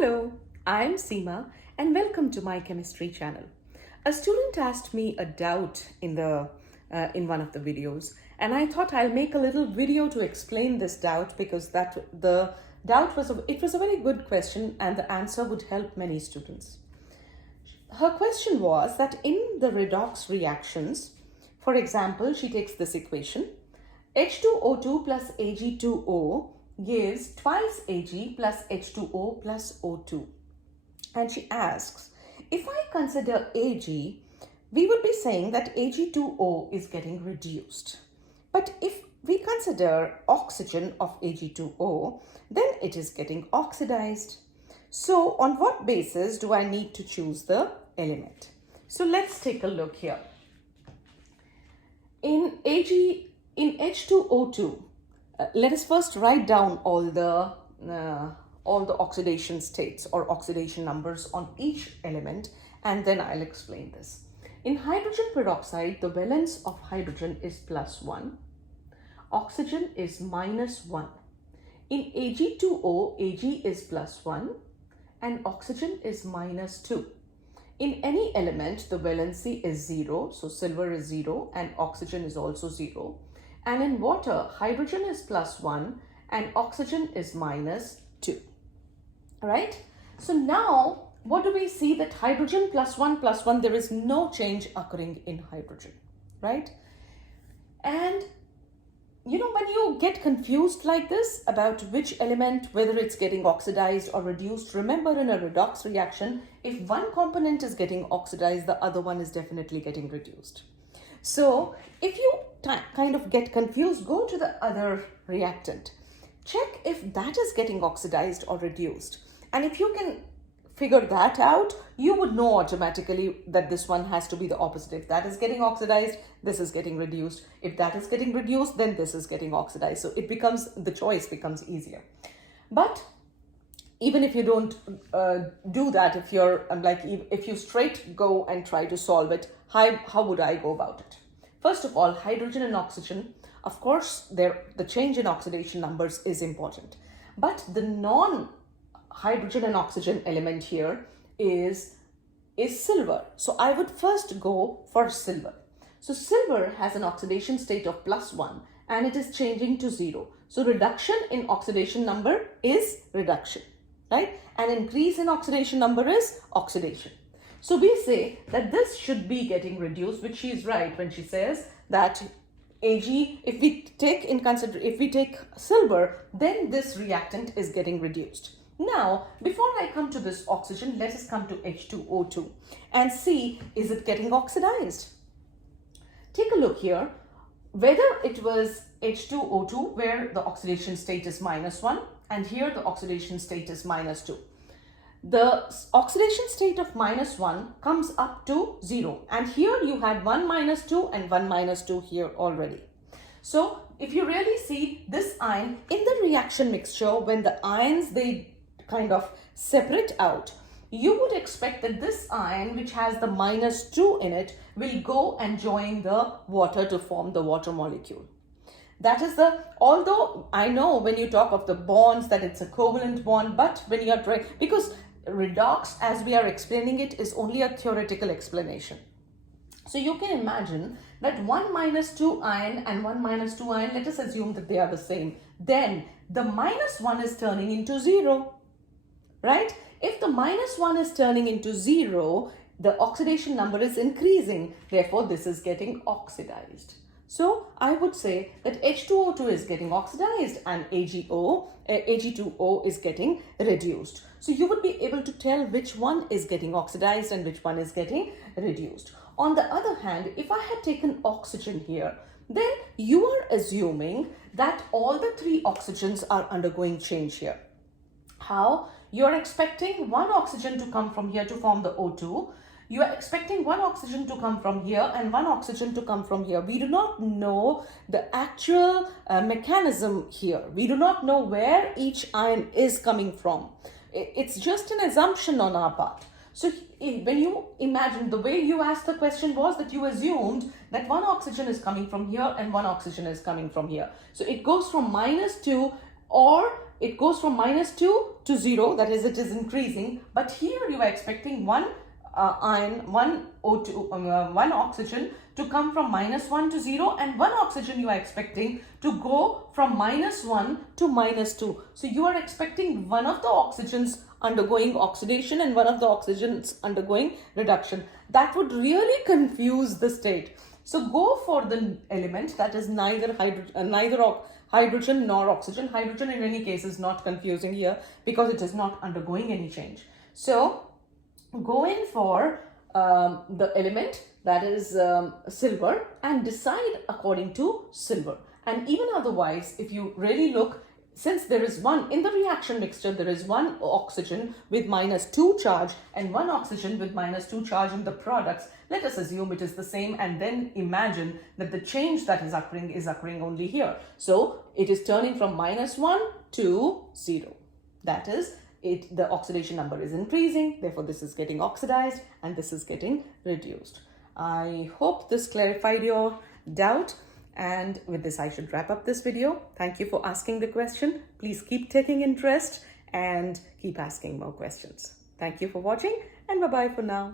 Hello, I'm Seema and welcome to my chemistry channel. A student asked me a doubt in one of the videos, and I thought I'll make a little video to explain this doubt because the doubt was it was a very good question and the answer would help many students. Her question was that in the redox reactions, for example, she takes this equation, H2O2 plus Ag2O gives twice Ag plus H2O plus O2. And she asks, if I consider Ag, we would be saying that Ag2O is getting reduced. But if we consider oxygen of Ag2O, then it is getting oxidized. So on what basis do I need to choose the element? So let's take a look here. In H2O2, let us first write down all the oxidation states or oxidation numbers on each element, and then I'll explain this. In hydrogen peroxide, the valence of hydrogen is +1, oxygen is -1. In Ag2O, Ag is +1 and oxygen is -2. In any element, the valency is 0, so silver is 0 and oxygen is also 0. And in water, hydrogen is +1 and oxygen is -2. Right? So now, what do we see? That hydrogen +1, there is no change occurring in hydrogen. Right? And you know, when you get confused like this about which element, whether it's getting oxidized or reduced, remember in a redox reaction, if one component is getting oxidized, the other one is definitely getting reduced. So if you kind of get confused, go to the other reactant. Check if that is getting oxidized or reduced. And if you can figure that out, you would know automatically that this one has to be the opposite. If that is getting oxidized, this is getting reduced. If that is getting reduced, then this is getting oxidized. So it becomes, the choice becomes easier. But even if you don't do that, if you straight go and try to solve it, how would I go about it? First of all, hydrogen and oxygen, of course, the change in oxidation numbers is important. But the non-hydrogen and oxygen element here is silver. So I would first go for silver. So silver has an oxidation state of +1 and it is changing to 0. So reduction in oxidation number is reduction, right? And increase in oxidation number is oxidation. So we say that this should be getting reduced, which she is right when she says that Ag, if we take silver, then this reactant is getting reduced. Now, before I come to this oxygen, let us come to H2O2 and see, is it getting oxidized? Take a look here, whether it was H2O2 where the oxidation state is -1 and here the oxidation state is -2. The oxidation state of -1 comes up to 0 and here you had 1 -2 and 1 -2 here already. So if you really see this ion in the reaction mixture, when the ions they kind of separate out, you would expect that this ion, which has the -2 in it, will go and join the water to form the water molecule. That is although I know when you talk of the bonds that it's a covalent bond, but when you are trying, because redox, as we are explaining it, is only a theoretical explanation. So you can imagine that 1 -2 ion and 1 -2 ion, let us assume that they are the same. Then the -1 is turning into 0, right? If the -1 is turning into 0, the oxidation number is increasing. Therefore, this is getting oxidized. So I would say that H2O2 is getting oxidized and Ag2O is getting reduced. So you would be able to tell which one is getting oxidized and which one is getting reduced. On the other hand, if I had taken oxygen here, then you are assuming that all the three oxygens are undergoing change here. How? You're expecting one oxygen to come from here to form the O2. You are expecting one oxygen to come from here and one oxygen to come from here. We do not know the actual mechanism here. We do not know where each ion is coming from. It's just an assumption on our part. So when you imagine, the way you asked the question was that you assumed that one oxygen is coming from here and one oxygen is coming from here. So it goes from -2 or it goes from -2 to 0, that is, it is increasing. But here you are expecting one ion, one O2, one oxygen to come from -1 to 0, and one oxygen you are expecting to go from -1 to -2. So you are expecting one of the oxygens undergoing oxidation and one of the oxygens undergoing reduction. That would really confuse the state. So go for the element that is neither hydrogen nor oxygen. Hydrogen in any case is not confusing here because it is not undergoing any change. So go in for the element that is silver and decide according to silver. And even otherwise, if you really look, since there is one in the reaction mixture, there is one oxygen with -2 charge and one oxygen with -2 charge in the products. Let us assume it is the same, and then imagine that the change that is occurring only here. So it is turning from -1 to 0. That is, the oxidation number is increasing, therefore this is getting oxidized and this is getting reduced. I hope this clarified your doubt. And with this, I should wrap up this video. Thank you for asking the question. Please keep taking interest and keep asking more questions. Thank you for watching, and bye-bye for now.